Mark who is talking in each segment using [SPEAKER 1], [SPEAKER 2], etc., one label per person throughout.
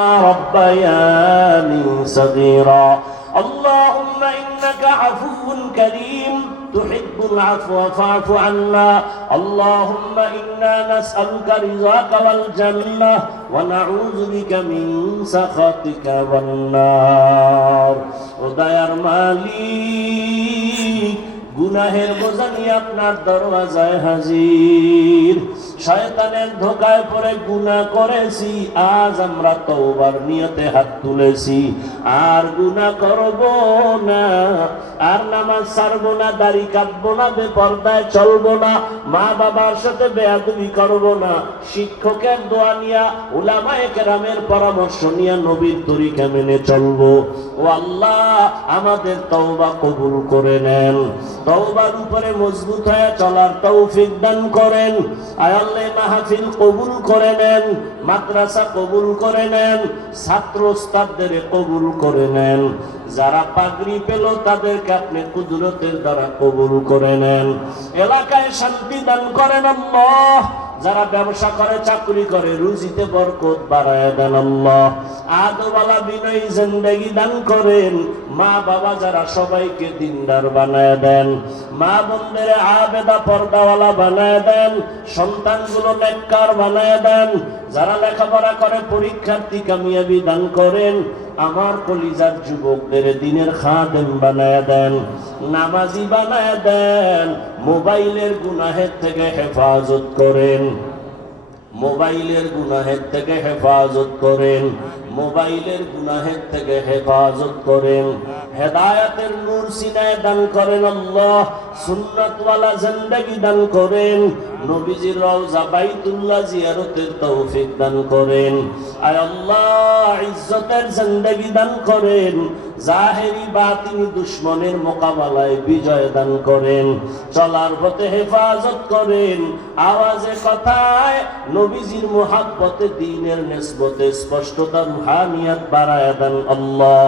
[SPEAKER 1] ربياني صغيرا اللهم إنك عفو كريم تحب العفو فاعف عنا اللهم إنا نسألك رضاك والجنة ونعوذ بك من سخطك والنار ودير মালিক গুনাহের বোঝা নিয়ে আপনার দরওয়াজায় হাজির শয়তানের ধোকায় পড়ে গুনাহ করেছি, আজ আমরা তওবার নিয়তে হাত তুলেছি। আর গুনাহ করব না, আর নামাজ ছাড়বো না, দাড়ি কাটবো না, বেপর্দায় চলবো না মা বাবার সাথে বেয়াদবি করব না। শিক্ষকের দোয়া নিয়া, উলামায়ে কেরামের পরামর্শ নিয়ে নবীর তরিকা মেনে চলবো। ও আল্লাহ, আমাদের তওবা কবুল করে নেন। তওবার উপরে মজবুত হয়ে চলার তৌফিক দান করেন। আয়াল্লাহ মাহফিল কবুল করে নেন, মাদ্রাসা কবুল করে নেন, ছাত্র ওস্তাদদের কবুল করে নেন। যারা পাগড়ি পেল, তাদেরকে আপনি কুদরতের দ্বারা কবুল করে নেন। এলাকায় শান্তি দান করেন আল্লাহ। যারা ব্যবসা করে, চাকরি করে, রুজিতে বরকত বাড়ায় দেন আল্লাহ। আদওয়ালা বিনয়ী জিন্দেগি দান করেন। মা বাবা যারা সবাইকে দিনদার বানায় দেন। মা বোনদের আবেদা পর্দাওয়ালা বানায় দেন। সন্তানগুলো নেককার বানায় দেন। যারা লেখাপড়া করে, পরীক্ষার্থী কামিয়াবি দান করেন। আমার কলিজার যুবকদের দিনের খাদেম বানায় দেন, নামাজি বানায় দেন, মোবাইলের গুনাহের থেকে হেফাজত করেন। মোবাইলের গুনাহের থেকে হেফাজত করেন। মোবাইলের গুনাহের থেকে হেফাজত করেন, হেদায়াতের নূর সিনায় দান করেন আল্লাহ, সুন্নাতওয়ালা জিন্দেগি দান করেন, নবীজির রওজা বাইতুল্লাহ জিয়ারতের তৌফিক দান করেন। আয় আল্লাহ, ইজ্জতের জিন্দেগি দান করেন জাহেরি বাতিনি দুশ্মনের মোকাবেলায় বিজয় দান করেন, চলার পথে হেফাজত করেন, আওয়াজে কথায় নবীজির মোহাব্বতে, দিনের নেসবতে স্পষ্টতা, রুহানিয়াত বাড়ায় দেন আল্লাহ।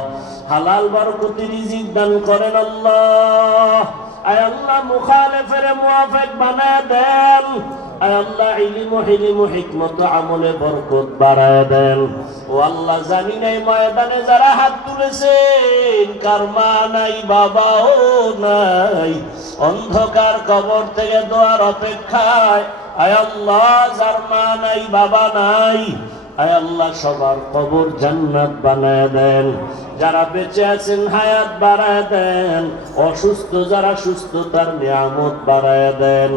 [SPEAKER 1] হালাল বরকতি রিজিক দান করেন আল্লাহ। আয় আল্লাহ, মুখালেফের মুআফিক বানায় দেন। আয় আল্লাহ ইলিম হিলিম হিকমত, আমলে বরকত বাড়ায় দেন। ও আল্লাহ, জানি নাই ময়দানে যারা হাত তুলেছেন, কার মা নাই, বাবাও নাই। অন্ধকার কবর থেকে দোয়ার অপেক্ষায়, আয় আল্লাহ, যার মা নাই, বাবা নাই আয় আল্লাহ, সবার কবর জান্নাত বানায় দেন। যারা বেঁচে আছেন, হায়াত বাড়ায় দেন। অসুস্থ যারা সুস্থতার নিয়ামত বাড়ায় দেন।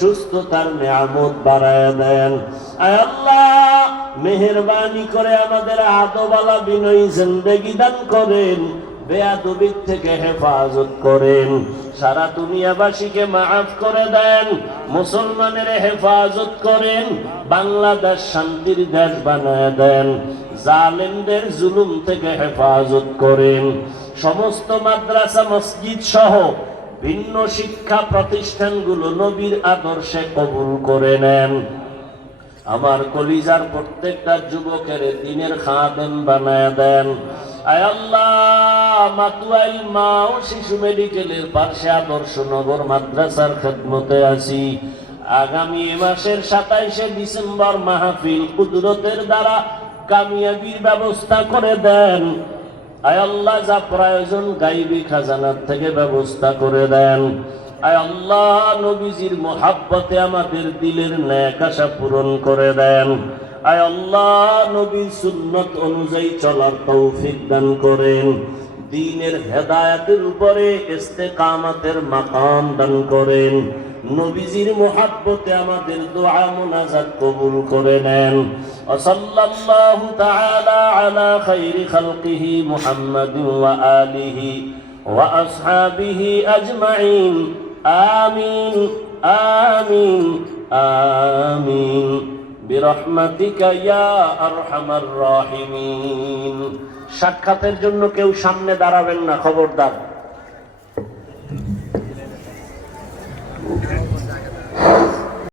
[SPEAKER 1] সুস্থতার নিয়ামত বাড়ায় দেন। আয় আল্লাহ, মেহরবানি করে আমাদের আদবালা বিনয়ী জিন্দেগি দান করেন। বেয়াদবির থেকে হেফাজত করেন। সারা দুনিয়াবাসীকে মাফ করে দেন, মুসলমানের হেফাজত করেন, বাংলাদেশ শান্তির দেশ বানায় দেন, জালেমদের জুলুম থেকে হেফাজত করেন। সমস্ত মাদ্রাসা, মসজিদ সহ ভিন্ন শিক্ষা প্রতিষ্ঠানগুলো নবীর আদর্শে কবুল করে নেন। আমার কলিজার প্রত্যেকটা যুবকের দিনের খাদেম বানায় দেন। আয় আল্লাহ! মাতুয়াইল মা ও শিশু মেডিকেলের পাশে আদর্শ নগর মাদ্রাসার খেদমতে আছি। আগামী মাসের সাতাইশে ডিসেম্বর মাহফিল কুদরতের দ্বারা কামিয়াবির ব্যবস্থা করে দেন। আয় আল্লাহ, যা প্রয়োজন গাইবি খাজানার থেকে ব্যবস্থা করে দেন। আয় আল্লাহ, নবীজির মোহাব্বতে আমাদের দিলের ন্যাক আশা পূরণ করে দেন। আয় আল্লাহ, নবীর সুন্নত অনুযায়ী চলার তৌফিক দান করেন। দিনের হেদায়াতের উপরে ইস্তেকামাতের মাকাম দান করেন নবীজির মোহাব্বতে আমাদের দোয়া মোনাজাত কবুল করে নেন وصلى الله تعالى على خير خلقه محمد وآله وأصحابه أجمعين آمين آمين آمين برحمتك يا أرحم الراحمين সাক্ষাতের জন্য কেউ সামনে দাঁড়াবেন না খবরদার।